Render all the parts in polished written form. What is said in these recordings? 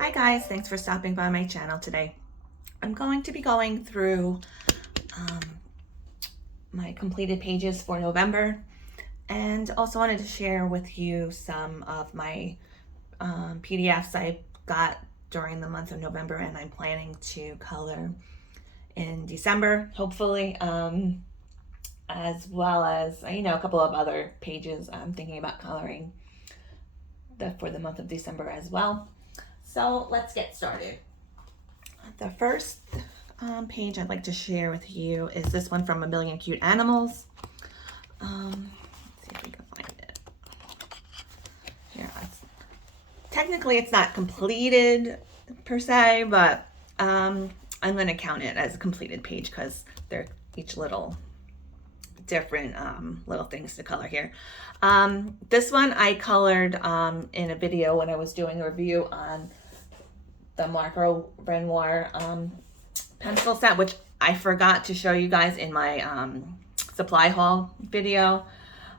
Hi guys, thanks for stopping by my channel today. I'm going to be going through my completed pages for November, and also wanted to share with you some of my PDFs I got during the month of November, and I'm planning to color in December, hopefully, as well as, a couple of other pages I'm thinking about coloring for the month of December as well. So let's get started. The first page I'd like to share with you is this one from A Million Cute Animals. Let's see if we can find it. Here, technically it's not completed per se, but I'm going to count it as a completed page because they're each little different little things to color here. This one I colored in a video when I was doing a review on the Marco Renoir pencil set, which I forgot to show you guys in my supply haul video.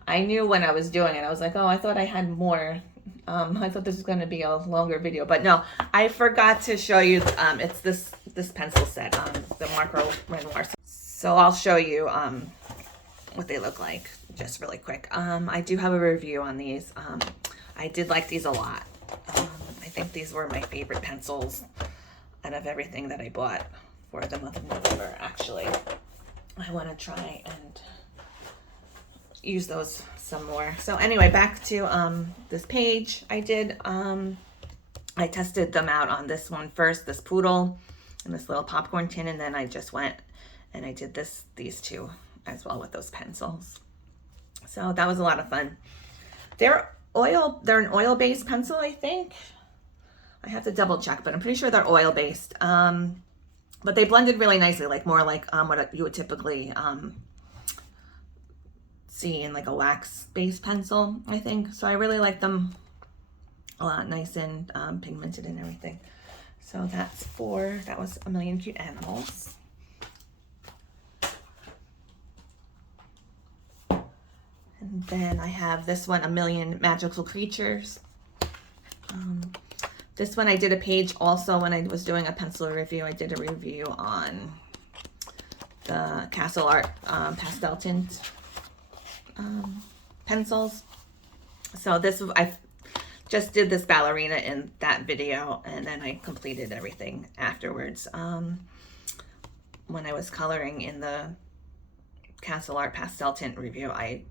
I knew when I was doing it, I was like, oh, I thought I had more. I thought this was going to be a longer video, but no, I forgot to show you. It's this pencil set, the Marco Renoir. So I'll show you what they look like just really quick. I do have a review on these. I did like these a lot. I think these were my favorite pencils out of everything that I bought for the month of November. Actually, I want to try and use those some more. So anyway, back to this page. I tested them out on this one first, this poodle and this little popcorn tin, and then I just went and I did these two as well with those pencils. So that was a lot of fun. They're an oil-based pencil, I think. I have to double check, but I'm pretty sure they're oil-based. But they blended really nicely, more like what you would typically see in like a wax-based pencil, I think. So I really like them a lot, nice and pigmented and everything. So that was A Million Cute Animals. And then I have this one, A Million Magical Creatures. This one I did a page also when I was doing a pencil review. I did a review on the Castle Art pastel tint pencils. So I just did this ballerina in that video, and then I completed everything afterwards. When I was coloring in the Castle Art pastel tint review, I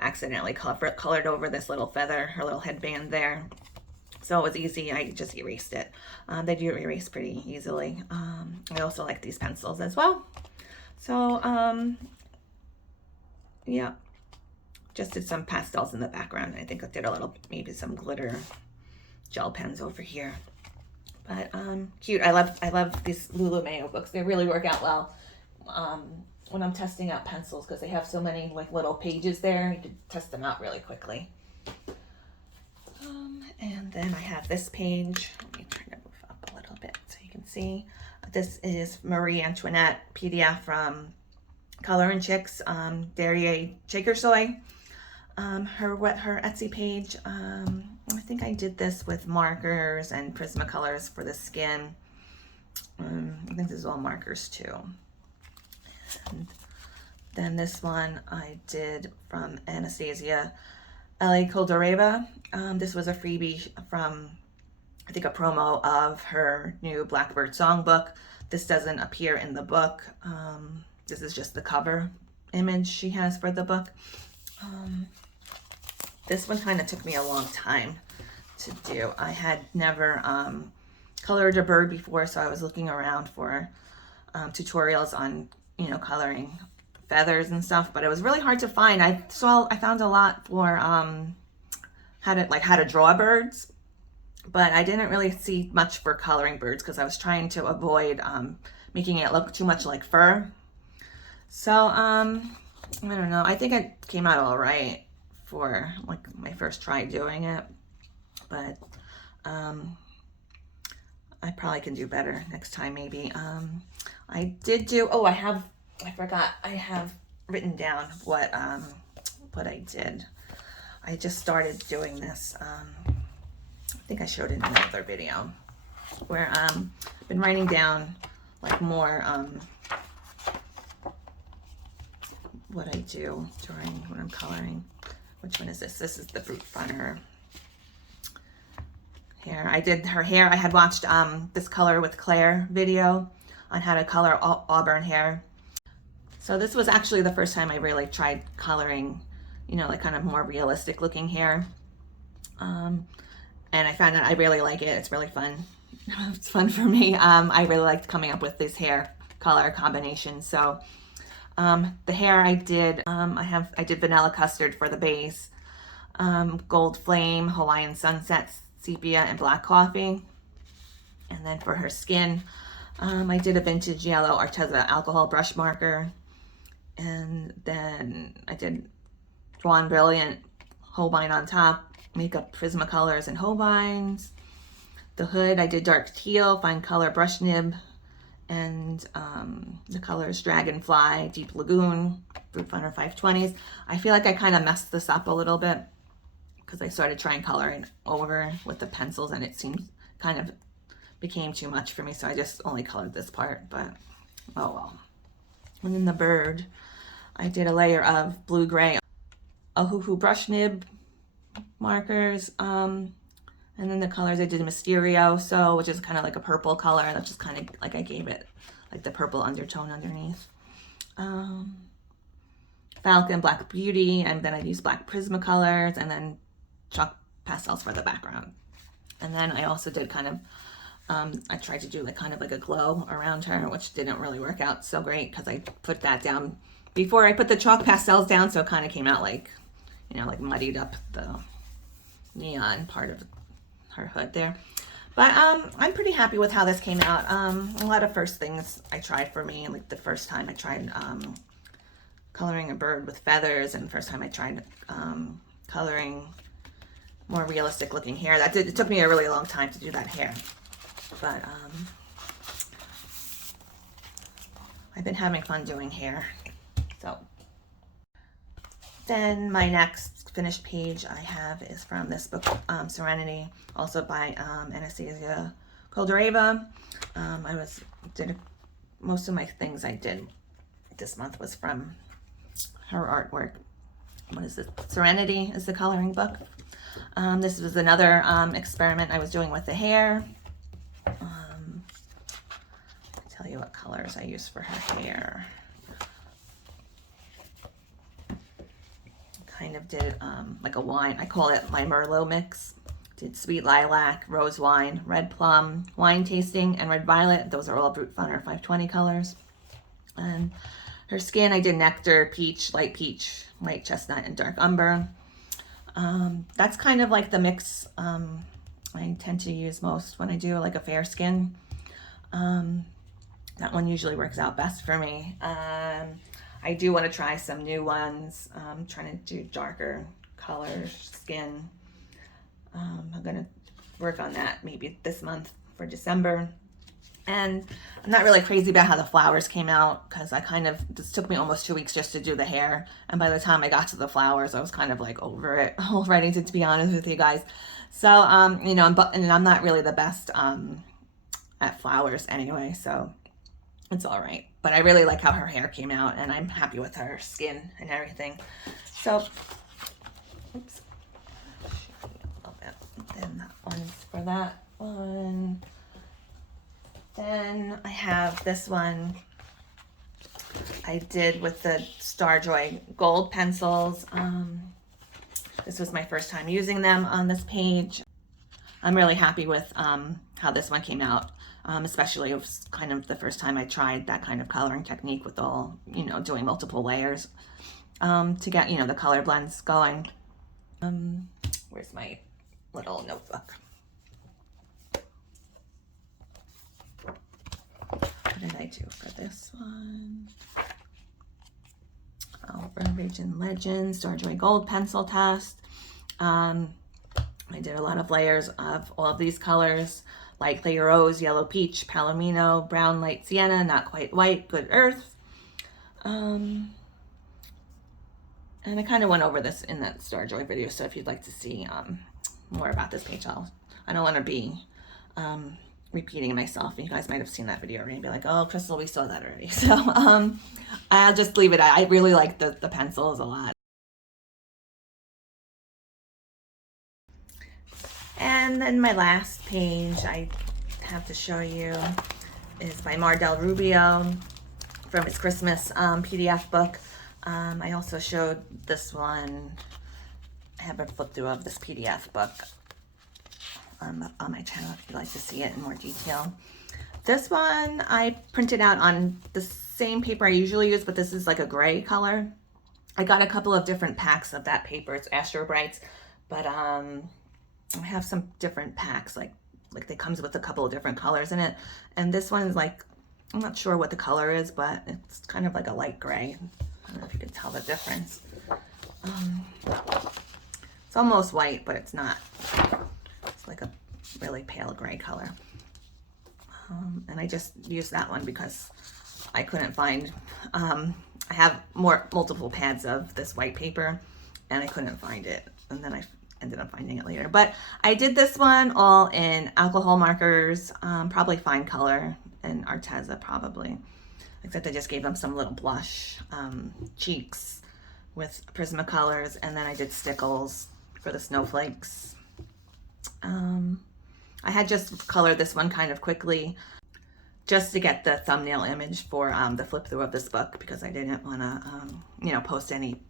accidentally colored over this little feather, her little headband there. So it was easy, I just erased it. They do erase pretty easily. I also like these pencils as well. So, yeah, just did some pastels in the background. I think I did maybe some glitter gel pens over here. But cute, I love these Lulu Mayo books. They really work out well when I'm testing out pencils because they have so many little pages there. You can test them out really quickly. And then I have this page. Let me try to move up a little bit so you can see. This is Marie Antoinette Pdf from Color and Chicks, Derriere Chakersoy. Her Etsy page. I think I did this with markers and Prismacolors for the skin. I think this is all markers too. And then this one I did from Anastasia L.A. Coldareva. This was a freebie from, I think, a promo of her new Blackbird songbook. This doesn't appear in the book. This is just the cover image she has for the book. This one kind of took me a long time to do. I had never colored a bird before, so I was looking around for tutorials on, coloring feathers and stuff, but it was really hard to find. I found a lot for how to draw birds, but I didn't really see much for coloring birds because I was trying to avoid making it look too much like fur. So I don't know, I think it came out all right for my first try doing it, but I probably can do better next time maybe. I did do, I forgot, I have written down what I did. I just started doing this. I think I showed it in another video. where I've been writing down like more what I do during when I'm coloring. Which one is this? This is the Fruit Funner hair. I did her hair. I had watched this Color with Claire video on how to color auburn hair. So this was actually the first time I really tried coloring, you know, like kind of more realistic looking hair. And I found that I really like it. It's really fun. It's fun for me. I really liked coming up with this hair color combination. So the hair I did, I did vanilla custard for the base, gold flame, Hawaiian sunsets, sepia, and black coffee. And then for her skin, I did a vintage yellow Arteza alcohol brush marker. And then I did Drawn Brilliant, Holbein on top, Makeup Prismacolors and Holbeins. The hood, I did dark teal, fine color brush nib, and the colors Dragonfly, Deep Lagoon, Fruit Funner 520s. I feel like I kind of messed this up a little bit because I started trying coloring over with the pencils and it seemed kind of became too much for me, so I just only colored this part, but oh well. And then the bird, I did a layer of blue-gray Ohuhu brush nib markers, and then the colors I did Mysterio, which is kind of like a purple color. That's just kind of like I gave it like the purple undertone underneath. Falcon, Black Beauty, and then I used black Prismacolors, and then chalk pastels for the background. And then I also did kind of, I tried to do like kind of like a glow around her, which didn't really work out so great because I put that down before I put the chalk pastels down, so it kind of came out like, you know, like muddied up the neon part of her hood there. But I'm pretty happy with how this came out. A lot of first things I tried for me, like the first time I tried coloring a bird with feathers, and the first time I tried coloring more realistic looking hair. It took me a really long time to do that hair. But I've been having fun doing hair. So then my next finished page I have is from this book, Serenity, also by Anastasia Koldareva. Most of my things I did this month was from her artwork. What is it? Serenity is the coloring book. This was another experiment I was doing with the hair. I'll tell you what colors I used for her hair. Kind of did like a wine, I call it my Merlot mix. Did sweet lilac, rose wine, red plum, wine tasting, and red violet. Those are all Fruit Funner 520 colors. And her skin, I did nectar, peach, white chestnut, and dark umber. That's kind of like the mix I tend to use most when I do like a fair skin. That one usually works out best for me. I do want to try some new ones. I'm trying to do darker color skin. I'm going to work on that maybe this month for December. And I'm not really crazy about how the flowers came out because this took me almost 2 weeks just to do the hair. And by the time I got to the flowers, I was kind of like over it already, to be honest with you guys. So, you know, and I'm not really the best at flowers anyway, so it's all right. But I really like how her hair came out, and I'm happy with her skin and everything. So, oops. Then that one's for that one. Then I have this one I did with the Starjoy gold pencils. This was my first time using them on this page. I'm really happy with how this one came out. Especially it was kind of the first time I tried that kind of coloring technique with all, you know, doing multiple layers to get, you know, the color blends going. Where's my little notebook? What did I do for this one? Oh, Region Legends, Starjoy Gold Pencil Test. I did a lot of layers of all of these colors. Light clay rose, yellow peach, palomino, brown light sienna, not quite white, good earth. And I kind of went over this in that Starjoy video, so if you'd like to see more about this page, I don't want to be repeating myself. You guys might have seen that video already and be like, oh, Crystal, we saw that already. So I'll just leave it at, I really like the pencils a lot. And then my last page I have to show you is by Mardel Rubio from his Christmas PDF book. I also showed this one. I have a flip through of this PDF book on my channel if you'd like to see it in more detail. This one I printed out on the same paper I usually use, but this is like a gray color. I got a couple of different packs of that paper. It's Astro Brights, but I have some different packs, like they comes with a couple of different colors in it. And this one is like, I'm not sure what the color is, but it's kind of like a light gray. I don't know if you can tell the difference. It's almost white, but it's not. It's like a really pale gray color. And I just used that one because I couldn't find, I have multiple pads of this white paper and I couldn't find it. And then I ended up finding it later. But I did this one all in alcohol markers, probably Fine Color and Arteza probably. Except I just gave them some little blush cheeks with Prismacolors, and then I did stickles for the snowflakes. I had just colored this one kind of quickly just to get the thumbnail image for the flip through of this book, because I didn't want to, post any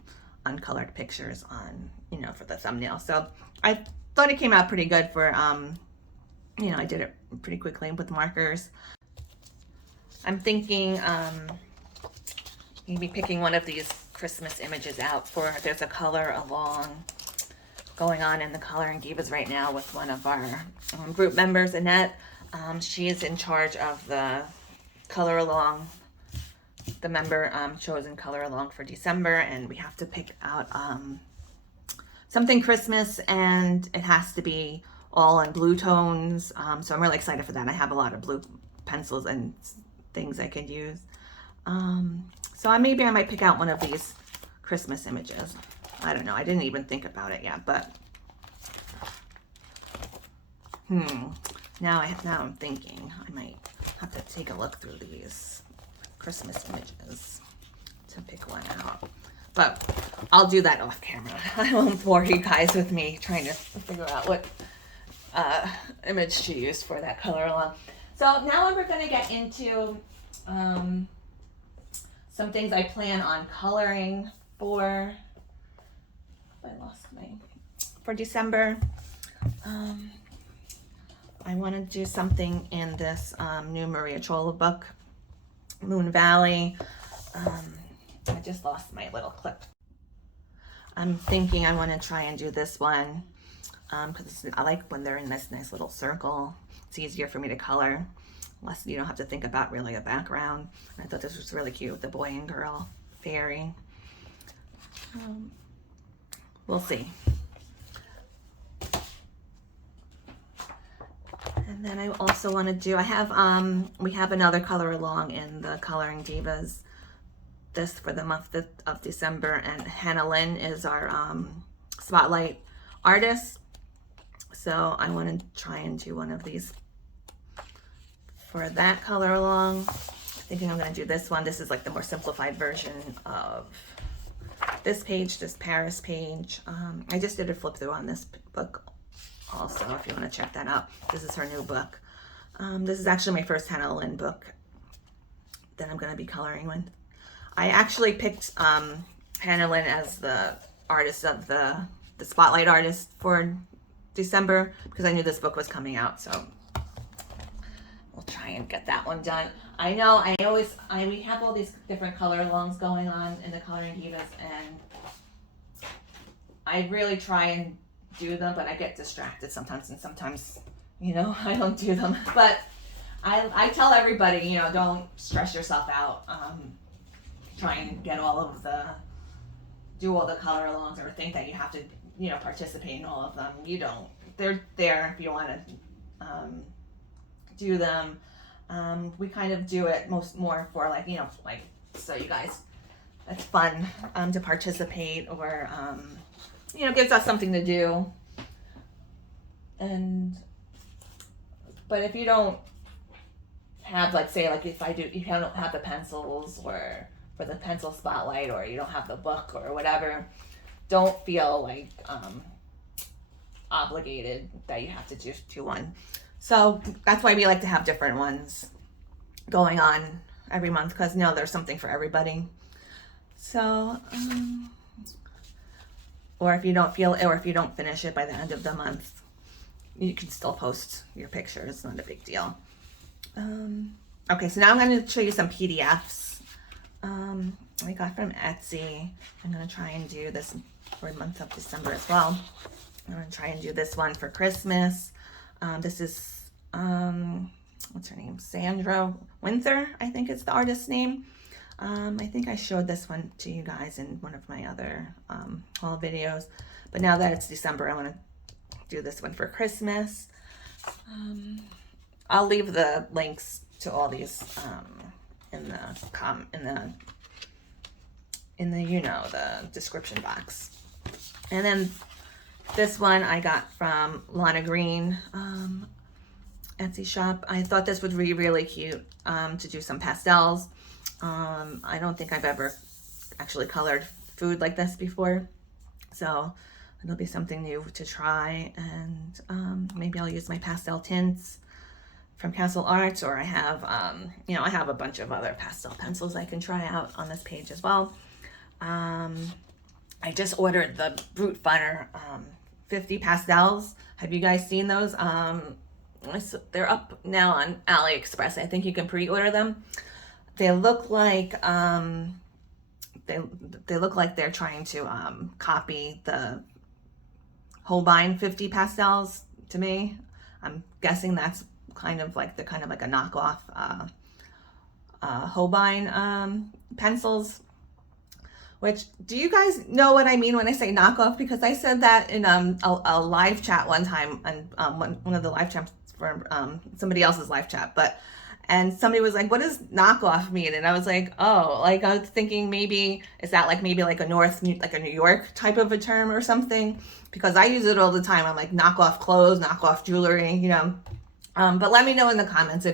uncolored pictures on, for the thumbnail. So I thought it came out pretty good for, I did it pretty quickly with markers. I'm thinking maybe picking one of these Christmas images out for, there's a color along going on in the Coloring Divas right now with one of our group members, Annette. She is in charge of the color along, the member chosen color along for December, and we have to pick out something Christmas, and it has to be all in blue tones. So I'm really excited for that. I have a lot of blue pencils and things I could use. So maybe I might pick out one of these Christmas images. I don't know. I didn't even think about it yet, but now I'm thinking I might have to take a look through these Christmas images to pick one out. But I'll do that off camera. I won't bore you guys with me trying to figure out what image to use for that color along. So now we're going to get into some things I plan on coloring for. For December. I want to do something in this new Maria Chola book, Moon Valley. I just lost my little clip. I'm thinking I want to try and do this one because I like when they're in this nice little circle. It's easier for me to color. Less, you don't have to think about really a background. I thought this was really cute with the boy and girl fairy. We'll see. And then I also want to do, we have another color along in the Coloring Divas, this for the month of December, and Hannah Lynn is our spotlight artist. So I want to try and do one of these for that color along. Thinking I'm going to do this one. This is like the more simplified version of this page, this Paris page. I just did a flip through on this book also, if you want to check that out. This is her new book. This is actually my first Hannah Lynn book that I'm going to be coloring with. I actually picked Hannah Lynn as the artist of the spotlight artist for December because I knew this book was coming out, so we'll try and get that one done. I know we have all these different color alongs going on in the Coloring Divas, and I really try and do them, but I get distracted sometimes, and sometimes, I don't do them. But I tell everybody, don't stress yourself out. Try and get do all the color alongs, or think that you have to, participate in all of them. You don't. They're there if you want to do them. We kind of do it more for so you guys, it's fun to participate, or gives us something to do. But if you don't have, like, say, like, if you don't have the pencils or for the pencil spotlight, or you don't have the book or whatever, don't feel like obligated that you have to do one. So that's why we like to have different ones going on every month, because there's something for everybody. So or if you don't finish it by the end of the month, you can still post your picture. It's not a big deal. Okay, so now I'm going to show you some PDFs I got from Etsy. I'm going to try and do this for the month of December as well. I'm going to try and do this one for Christmas. This is, what's her name? SandraWinther, I think it's the artist's name. I think I showed this one to you guys in one of my other haul videos. But now that it's December, I want to do this one for Christmas. I'll leave the links to all these in the description box. And then this one I got from LanaGreen Etsy shop. I thought this would be really cute to do some pastels. I don't think I've ever actually colored food like this before, so it'll be something new to try. And maybe I'll use my pastel tints from Castle Arts, or I have I have a bunch of other pastel pencils I can try out on this page as well. I just ordered the Brute Funner 50 pastels. Have you guys seen those? They're up now on AliExpress. I think you can pre-order them. They look like they look like they're trying to copy the Holbein 50 pastels to me. I'm guessing that's kind of like a knockoff Holbein pencils. Which, do you guys know what I mean when I say knockoff? Because I said that in a live chat one time, and one of the live chats for somebody else's live chat, and somebody was like, what does knockoff mean? And I was like, oh, like I was thinking maybe, is that like maybe like a New York type of a term or something? Because I use it all the time. I'm like, knockoff clothes, knockoff jewelry, but let me know in the comments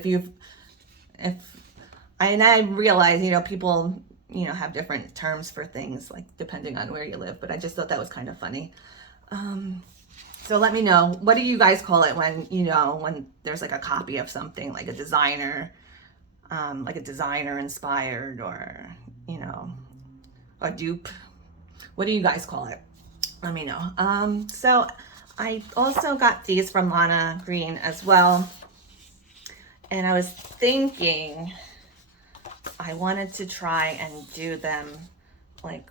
I realize, people, have different terms for things, like depending on where you live, but I just thought that was kind of funny. So let me know, what do you guys call it when, when there's like a copy of something, like a designer inspired, or, a dupe? What do you guys call it? Let me know. So I also got these from LanaGreen as well. And I was thinking I wanted to try and do them like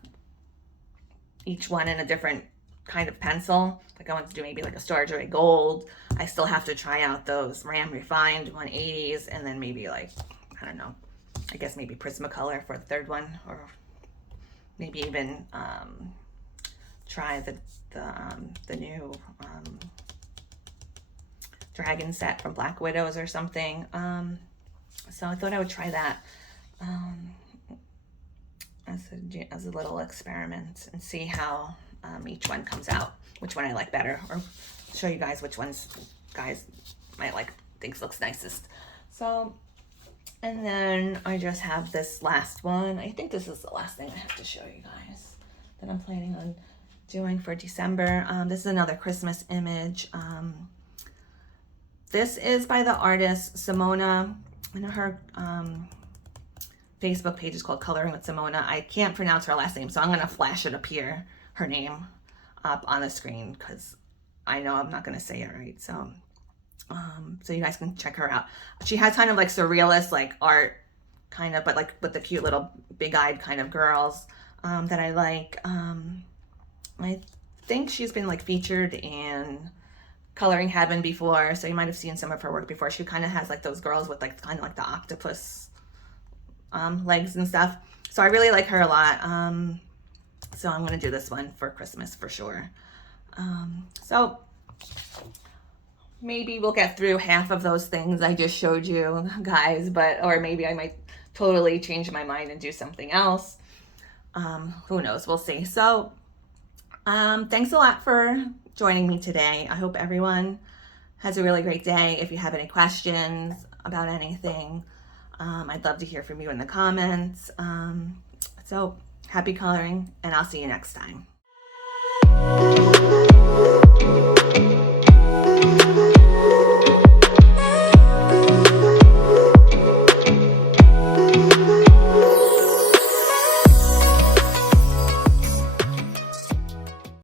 each one in a different kind of pencil. Like I wanted to do maybe like a Starjoy Gold. I still have to try out those Ram Refined 180s, and then maybe like, I don't know, I guess maybe Prismacolor for the third one, or maybe even try the new Dragon set from Black Widows or something. So I thought I would try that as a little experiment and see how each one comes out, which one I like better, or show you guys which ones guys might thinks looks nicest. So, and then I just have this last one. I think this is the last thing I have to show you guys that I'm planning on doing for December. This is another Christmas image. This is by the artist Simona. I know her Facebook page is called Coloring with Simona. I can't pronounce her last name, so I'm going to flash it up here, her name up on the screen, because I know I'm not going to say it right. So so you guys can check her out. She has kind of like surrealist like art, kind of, but like with the cute little big-eyed kind of girls that I like. I think she's been like featured in Coloring Heaven before, so you might have seen some of her work before. She kind of has like those girls with like kind of like the octopus legs and stuff. So I really like her a lot. So I'm gonna do this one for Christmas for sure. So maybe we'll get through half of those things I just showed you guys, or maybe I might totally change my mind and do something else. Who knows? We'll see. So thanks a lot for joining me today. I hope everyone has a really great day. If you have any questions, about anything. I'd love to hear from you in the comments. So happy coloring, and I'll see you next time.